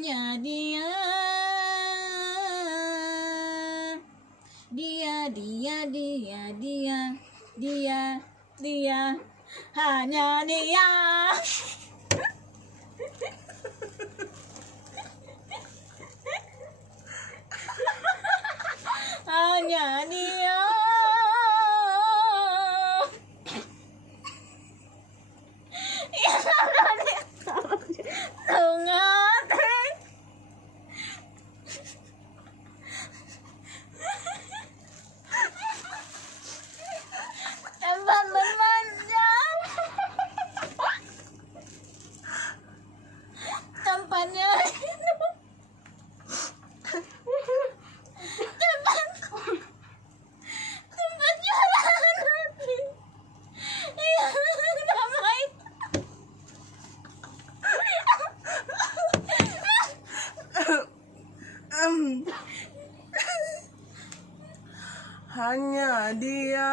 hanya dia, hanya dia. Hanya dia. Tempat bermanjang, tempatnya hidup, tempat jualan hati yang damai. Hanya dia.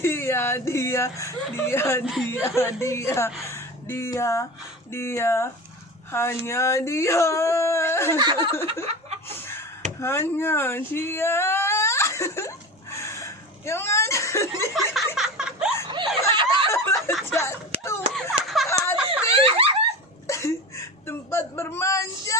Dia, hanya dia. Hanya dia yang ada jatuh hati, tempat bermanja.